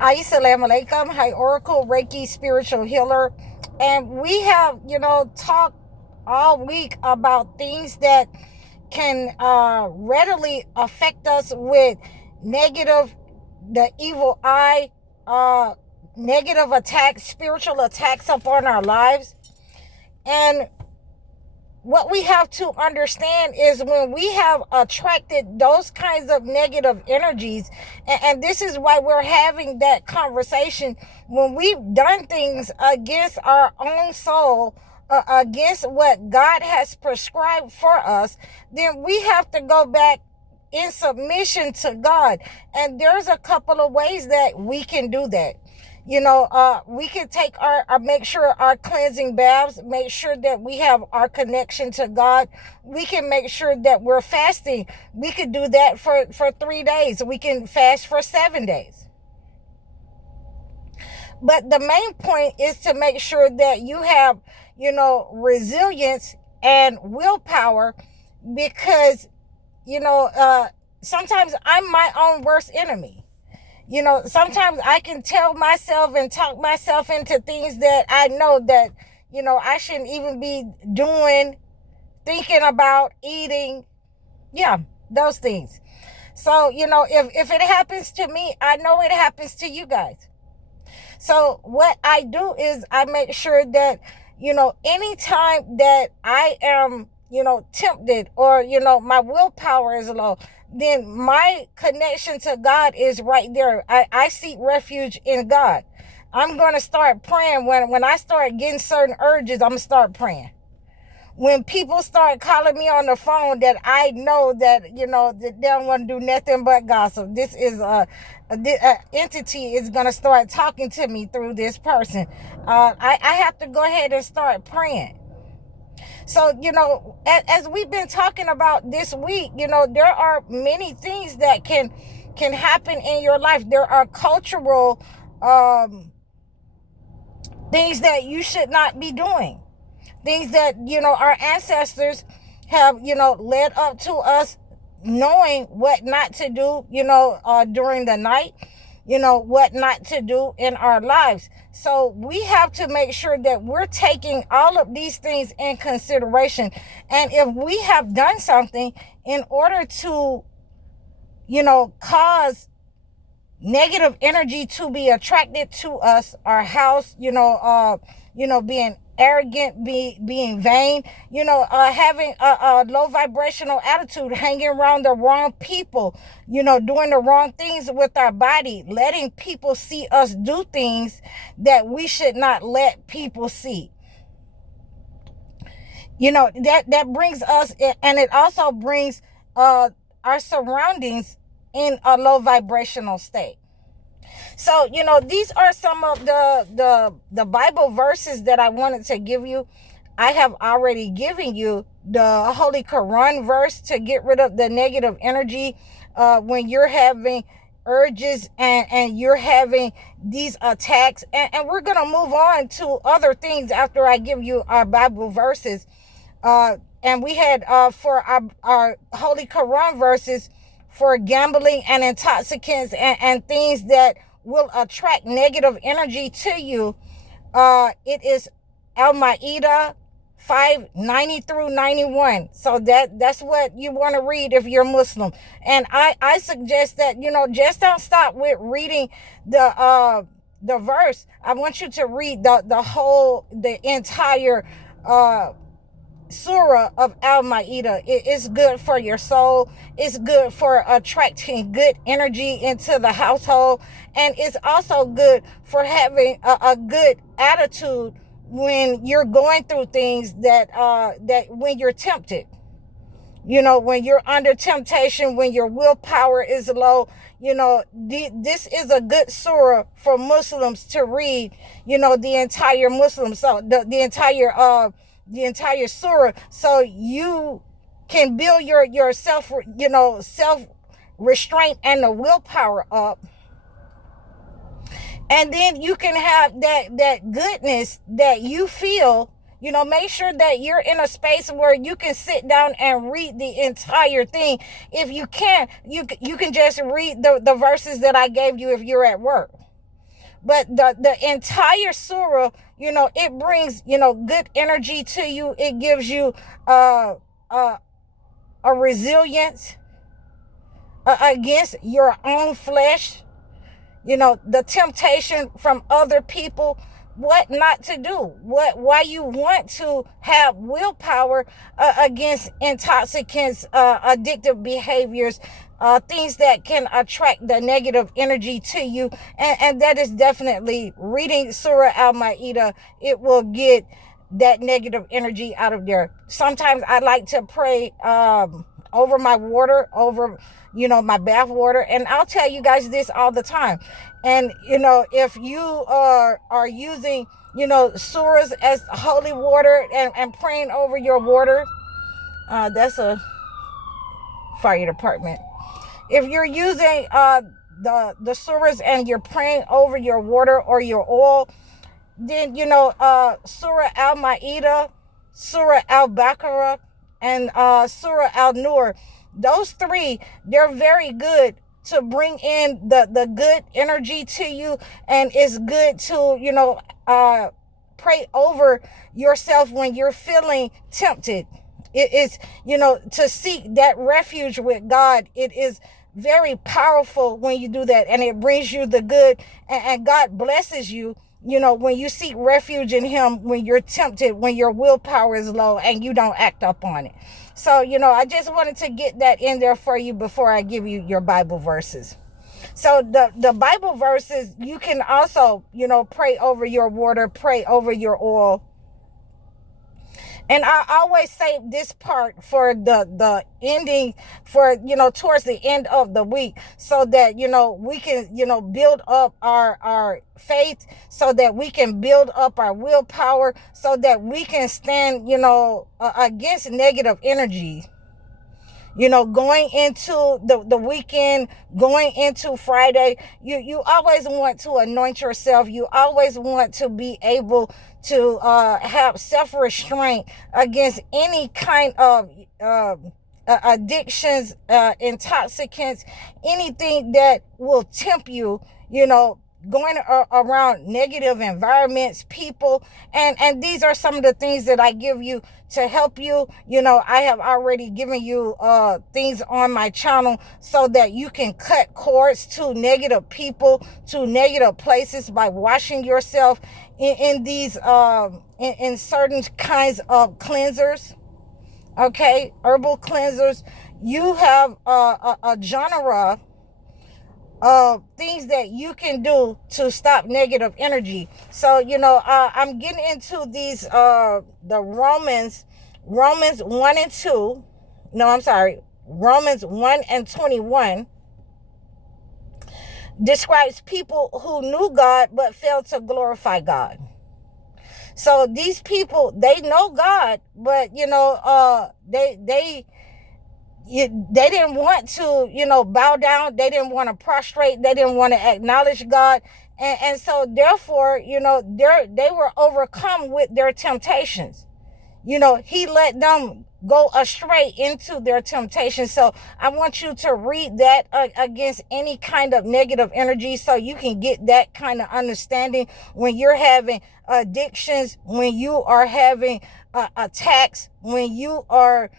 Assalamu alaikum. Hi, Oracle, Reiki, spiritual healer. And we have, talked all week about things that can readily affect us with negative, the evil eye, negative attacks, spiritual attacks upon our lives. And what we have to understand is when we have attracted those kinds of negative energies, and this is why we're having that conversation, when we've done things against our own soul, against what God has prescribed for us, then we have to go back in submission to God. And there's a couple of ways that we can do that. We can take make sure our cleansing baths, make sure that we have our connection to God. We can make sure that we're fasting. We could do that for 3 days. We can fast for 7 days. But the main point is to make sure that you have, resilience and willpower, because, sometimes I'm my own worst enemy. Sometimes I can tell myself and talk myself into things that I know that, I shouldn't even be doing, thinking about, eating. Yeah, those things. So, if it happens to me, I know it happens to you guys. So what I do is I make sure that, anytime that I am, tempted, or, my willpower is low, then my connection to God is right there. I seek refuge in God. I'm going to start praying. When I start getting certain urges, I'm going to start praying. When people start calling me on the phone that I know that, that they don't want to do nothing but gossip, this is a entity is going to start talking to me through this person. I have to go ahead and start praying. So, as we've been talking about this week, there are many things that can happen in your life. There are cultural things that you should not be doing. Things that, our ancestors have, led up to us knowing what not to do, during the night, what not to do in our lives. So we have to make sure that we're taking all of these things in consideration. And if we have done something in order to, cause negative energy to be attracted to us, our house, being arrogant, being vain, having a low vibrational attitude, hanging around the wrong people, doing the wrong things with our body, letting people see us do things that we should not let people see. That brings us, and it also brings our surroundings in a low vibrational state. So, these are some of the Bible verses that I wanted to give you. I have already given you the Holy Quran verse to get rid of the negative energy when you're having urges and you're having these attacks. And we're going to move on to other things after I give you our Bible verses. And we had for our Holy Quran verses for gambling and intoxicants and things that will attract negative energy to you. It is Al-Ma'idah 5:90 through 91. So that's what you want to read if you're Muslim. And I suggest that, just don't stop with reading the verse. I want you to read the entire surah of Al-Ma'idah. It's good for your soul. It's good for attracting good energy into the household. And it's also good for having a good attitude when you're going through things that when you're tempted. When you're under temptation, when your willpower is low, this is a good surah for Muslims to read, the entire Muslim. So the entire surah, so you can build your self restraint and the willpower up, and then you can have that goodness that you feel. Make sure that you're in a space where you can sit down and read the entire thing. If you can't, you can just read the verses that I gave you if you're at work. but the entire surah, it brings, good energy to you. It gives you uh, uh, a resilience against your own flesh, the temptation from other people, what not to do, why you want to have willpower against intoxicants, addictive behaviors, things that can attract the negative energy to you. And that is definitely reading Surah Al-Ma'idah. It will get that negative energy out of there. Sometimes I like to pray over my water, over my bath water. And I'll tell you guys this all the time. And if you are using surahs as holy water, and praying over your water, that's a fire department. If you're using the surahs and you're praying over your water or your oil, then Surah Al-Ma'idah, Surah Al-Baqarah, and Surah Al-Nur, those three, they're very good to bring in the good energy to you. And it's good to pray over yourself when you're feeling tempted. It is to seek that refuge with God. It is very powerful when you do that, and it brings you the good, and God blesses you when you seek refuge in him, when you're tempted, when your willpower is low and you don't act up on it. So, I just wanted to get that in there for you before I give you your Bible verses. So the Bible verses, you can also, pray over your water, pray over your oil. And I always say this part for the ending, for, towards the end of the week, so that, we can, build up our faith, so that we can build up our willpower, so that we can stand, against negative energy. Going into the weekend, going into Friday, you always want to anoint yourself. You always want to be able to have self-restraint against any kind of addictions, intoxicants, anything that will tempt you, going around negative environments, people. And these are some of the things that I give you to help you. I have already given you things on my channel so that you can cut cords to negative people, to negative places, by washing yourself in these in certain kinds of cleansers. Okay, herbal cleansers. You have a genre of things that you can do to stop negative energy. So, I'm getting into these, the Romans 1 and 2. No, I'm sorry. Romans 1 and 21 describes people who knew God but failed to glorify God. So these people, they know God, but, they didn't want to, bow down. They didn't want to prostrate. They didn't want to acknowledge God. And so therefore, they were overcome with their temptations. He let them go astray into their temptation. So I want you to read that against any kind of negative energy, so you can get that kind of understanding when you're having addictions, when you are having attacks, when you are,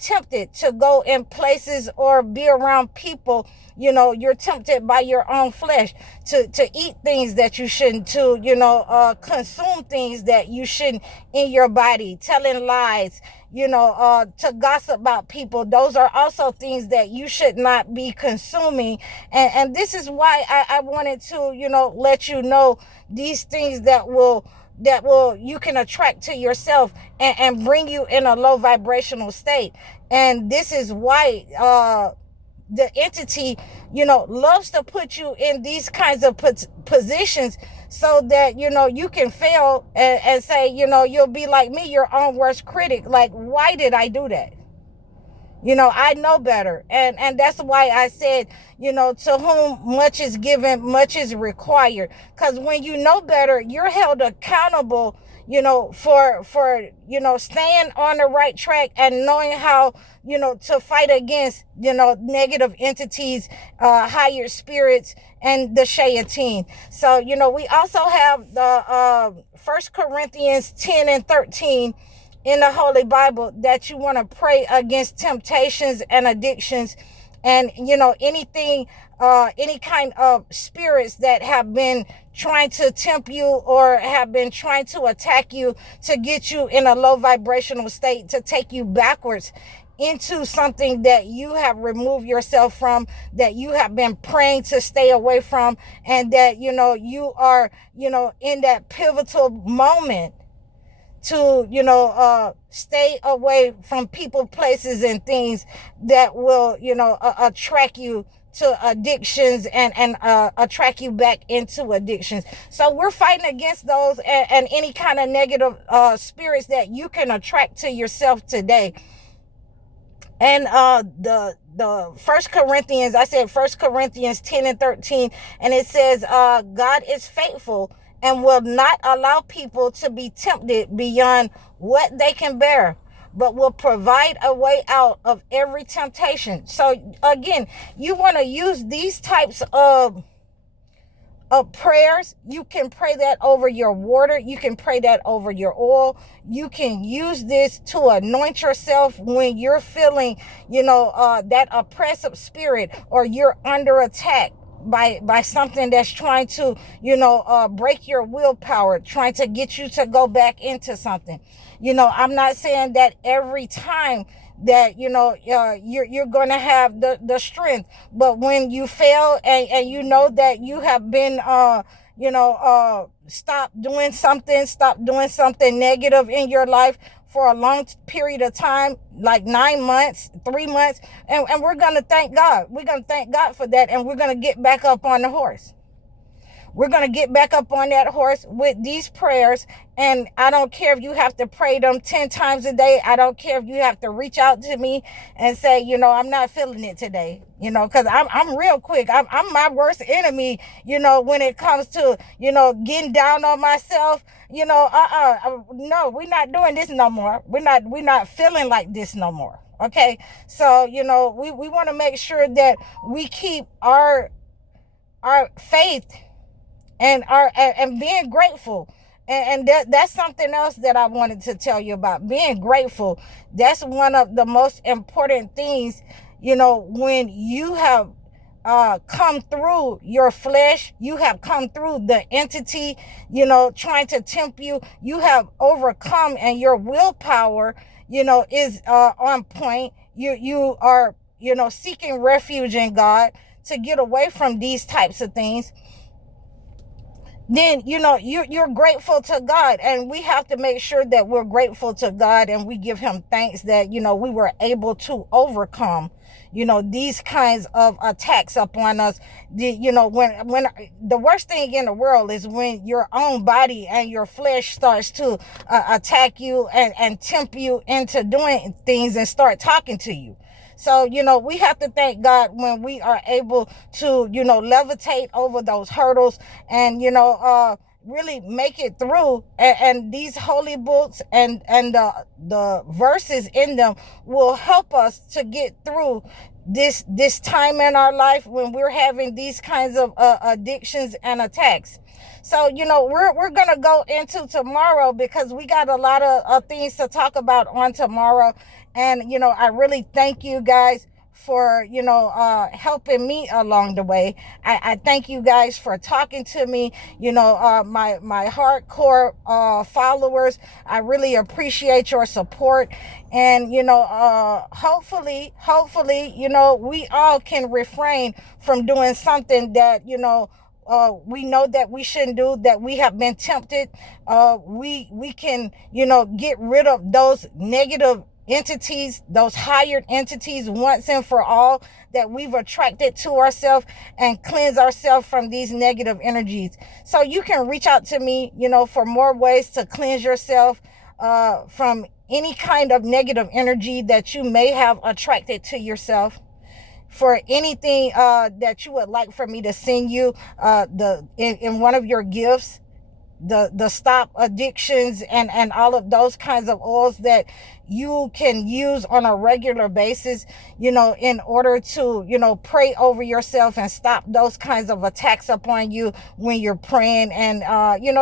tempted to go in places or be around people, you're tempted by your own flesh to eat things that you shouldn't, to, consume things that you shouldn't in your body, telling lies, to gossip about people. Those are also things that you should not be consuming. And this is why I wanted to, let you know these things that will you can attract to yourself and bring you in a low vibrational state. And this is why the entity, loves to put you in these kinds of positions, so that, you can fail and say, you'll be like me, your own worst critic. Like, why did I do that? I know better. And that's why I said, to whom much is given, much is required. Because when you know better, you're held accountable, for staying on the right track and knowing how, to fight against, negative entities, higher spirits, and the shayateen. So, we also have the 1 Corinthians 10 and 13 in the Holy Bible, that you want to pray against temptations and addictions, and anything, any kind of spirits that have been trying to tempt you or have been trying to attack you, to get you in a low vibrational state, to take you backwards into something that you have removed yourself from, that you have been praying to stay away from, and that you are in that pivotal moment to stay away from people, places, and things that will attract you to addictions, and attract you back into addictions. So we're fighting against those, and any kind of negative spirits that you can attract to yourself today. And the 1 Corinthians, I said 1 Corinthians 10 and 13, and it says, God is faithful and will not allow people to be tempted beyond what they can bear, but will provide a way out of every temptation. So again, you want to use these types of prayers. You can pray that over your water. You can pray that over your oil. You can use this to anoint yourself when you're feeling, that oppressive spirit, or you're under attack by something that's trying to break your willpower, trying to get you to go back into something. I'm not saying that every time that you're going to have the strength, but when you fail, and that you have been stop doing something negative in your life for a long period of time, like 9 months, 3 months, and we're going to thank God. We're going to thank God for that, and we're going to get back up on the horse. We're going to get back up on that horse with these prayers. And I don't care if you have to pray them 10 times a day. I don't care if you have to reach out to me and say, I'm not feeling it today, because I'm real quick. I'm my worst enemy, when it comes to, getting down on myself. No, we're not doing this no more. We're not feeling like this no more. Okay. So, we want to make sure that we keep our faith and being grateful. And that's something else that I wanted to tell you about. Being grateful. That's one of the most important things, when you have come through your flesh, you have come through the entity, trying to tempt you, you have overcome, and your willpower, is on point. You are, seeking refuge in God to get away from these types of things. Then you're grateful to God, and we have to make sure that we're grateful to God, and we give him thanks that we were able to overcome these kinds of attacks upon us. When the worst thing in the world is when your own body and your flesh starts to attack you and tempt you into doing things and start talking to you. So, we have to thank God when we are able to, levitate over those hurdles and, really make it through. And these holy books and the verses in them will help us to get through this time in our life when we're having these kinds of addictions and attacks. So, we're going to go into tomorrow, because we got a lot of things to talk about on tomorrow. And, I really thank you guys for, helping me along the way. I thank you guys for talking to me, my hardcore followers. I really appreciate your support. And, hopefully, we all can refrain from doing something that, we know that we shouldn't do, that we have been tempted. We can, get rid of those negative entities, those hired entities, once and for all, that we've attracted to ourselves, and cleanse ourselves from these negative energies. So you can reach out to me, for more ways to cleanse yourself from any kind of negative energy that you may have attracted to yourself, for anything that you would like for me to send you in one of your gifts, the stop addictions and all of those kinds of oils that you can use on a regular basis, in order to, pray over yourself and stop those kinds of attacks upon you when you're praying, and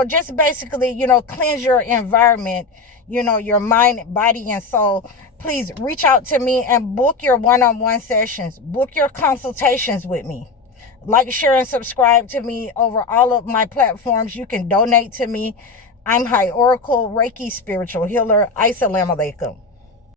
just basically, cleanse your environment, your mind, body, and soul. Please reach out to me and book your one-on-one sessions, book your consultations with me. Like, share, and subscribe to me over all of my platforms. You can donate to me. I'm High Oracle Reiki Spiritual Healer. Assalamu alaikum.